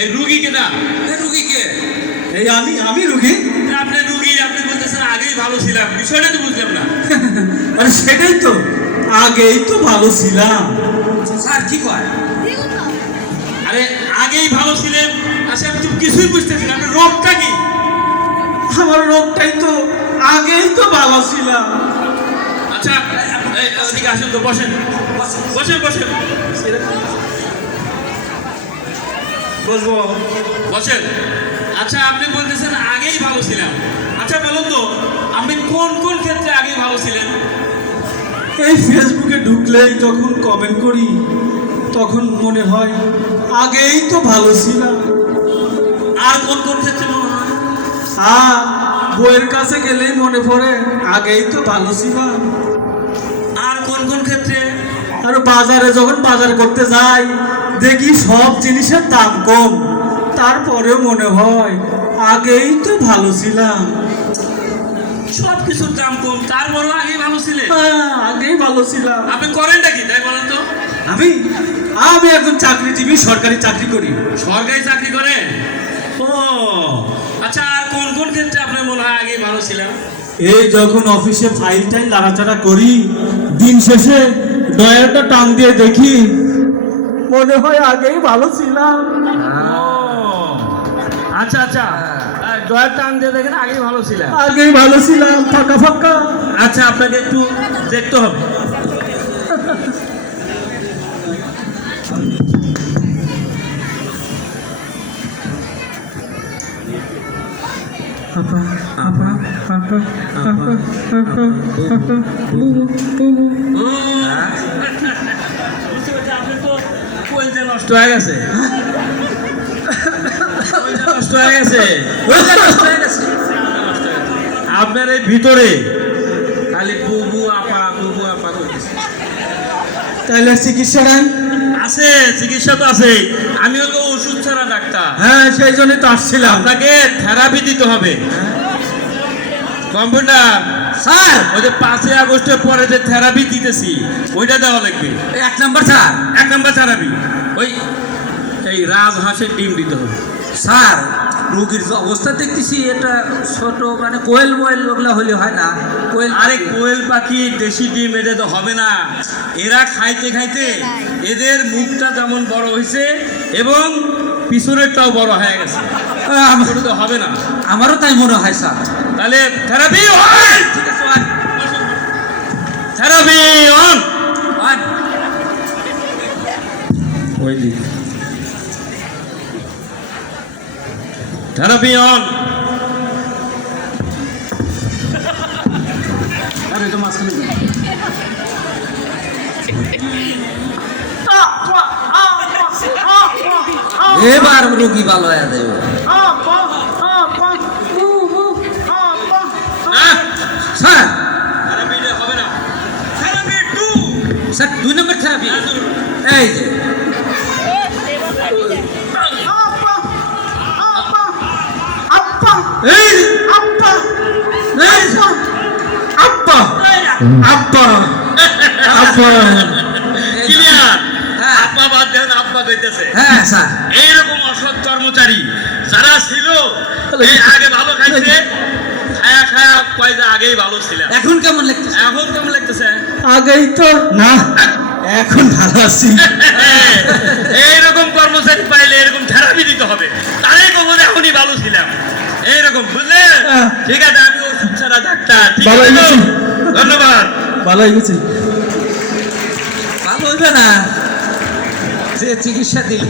এই রুগী কেনা? রুগী কে? এই আমি রুগী। আপনি রুগী, আপনি বলতেছেন আগেই ভালো ছিলাম, বিষয়টা তো বুঝলাম না। আরে সেটাই তো, আগেই তো ভালো ছিলাম। স্যার কি কয়? আরে আগেই ভালো ছিলেন, আচ্ছা আমি তো কিছুই বুঝতেছি না, আপনার রোগটা কি? আমার রোগটাই তো, আগেই তো ভালো ছিলাম। আচ্ছা ওদিকে আসেন তো, বসেন বসেন বসেন বসবো? বসেন। আচ্ছা আপনি বলতেছেন আগেই ভালো ছিলাম, আচ্ছা বলুন তো আপনি কোন কোন ক্ষেত্রে আগেই ভালো ছিলেন? এই ফেসবুকে ঢুকলেই যখন কমেন্ট করি তখন মনে হয় আগেই তো ভালো ছিলাম। আর কোন কোন ক্ষেত্রে মনে হয়? আর বইয়ের কাছে গেলেই মনে পড়ে আগেই তো ভালো ছিলাম। আর কোন কোন ক্ষেত্রে? আর বাজারে যখন বাজার করতে যাই দেখি সব জিনিসের দাম কম, তারপরেও মনে হয় আগেই তো ভালো ছিলাম। সব কিছুর দাম কম, তারপরও আগেই ভালো ছিলেন? আগেই ভালো ছিলাম। আপনি করেনটা কি তাই বলেন তো? আমি আমি একজন চাকরিজীবী, সরকারি চাকরি করি। সরকারি চাকরি করেন? ও আচ্ছা, আর কোন কোন ক্ষেত্রে আপনার মনে হয় আগেই ভালো ছিলাম? এই যখন অফিসে ফাইলটাই নাড়াচাড়া করি, দিন শেষে ডয়ারটা টান দিয়ে দেখি মনে হয় আগেই ভালো ছিলাম। আচ্ছা আচ্ছা, ডয়ার টান দিয়ে দেখেন আগেই ভালো ছিলাম। আগেই ভালো ছিলাম, ফাঁকা ফাঁকা। আচ্ছা আপনাকে একটু দেখতে হবে। আপা আপা আপা আপা আপা আপা বুবু বুবু। আপনি তো কলজা নষ্ট হয়ে গেছে, কলজা নষ্ট হয়ে গেছে, কলজা নষ্ট হয়ে গেছে। আপনার এই ভিতরে খালি বুবু আপা করতেছে। তাহলে চিকিৎসা নাই? আছে, চিকিৎসা তো আছে। আমি হলো ওষুধ ছাড়া ডাক্তার। হ্যাঁ, সেই জন্যই তো আসছিলাম। আপনাকে থেরাপি দিতে হবে। কম্পাউন্ডার স্যার ওই যে 5ই আগস্টের পরে যে থেরাপি দিতেছি ওইটা দেওয়া লাগবে। 1 নাম্বার স্যার। 1 নাম্বার থেরাপি ওই এই রাজহাঁসের ডিম দিতে হবে। স্যার রোগীর যে অবস্থা দেখতেছি এটা ছোট, মানে কোয়েল মোয়েল ওগুলা হলে হয় না। কোয়েল আরে কোয়েল পাখি দেশি ডিম এটা তো হবে না। এরা খাইতে খাইতে এদের মুখটা যেমন বড় হয়েছে এবং পিছনেরটাও বড় হয়ে গেছে, ওটা তো হবে না। আমারও তাই মনে হয় স্যার। তাহলে থেরাপি হয়। ঠিক আছে স্যার। Therapy on. আর ওই দিক থেরাপি অন। আরে তো মাঝখানে এবার রোগী ভালো হয়ে যাবে। স্যার থেরাপিটা হবে না। থেরাপি 2। স্যার 2 নম্বর থেরাপি এই যে এই আব্বা এই আব্বা আব্বা আব্বা ক্লিয়ার? হ্যাঁ। আপা বাদ দেন, আপা কইতেছে। হ্যাঁ স্যার। এইরকম অসৎ কর্মচারী যারা ছিল, এই আগে ভালো খাইছে, খায়া খায়া কয় যে আগেই ভালো ছিলাম। এখন কেমন লাগতেছে? এখন কেমন লাগতেছে? আগেই তো না, এখন ভালো আছি। এইরকম কর্মচারী পাইলে এরকম থেরাপি দিতে হবে, তারাই খবর এখনই ভালো ছিলাম। এইরকম বুঝলে? ঠিক আছে, আমি ওষুধ ছাড়া ডাক্তার। ঠিক ভালো আছে তো? হয়েছে। ধন্যবাদ। ভালো হয়ে গেছে। ভালো হইবে না যে চিকিৎসা দিল।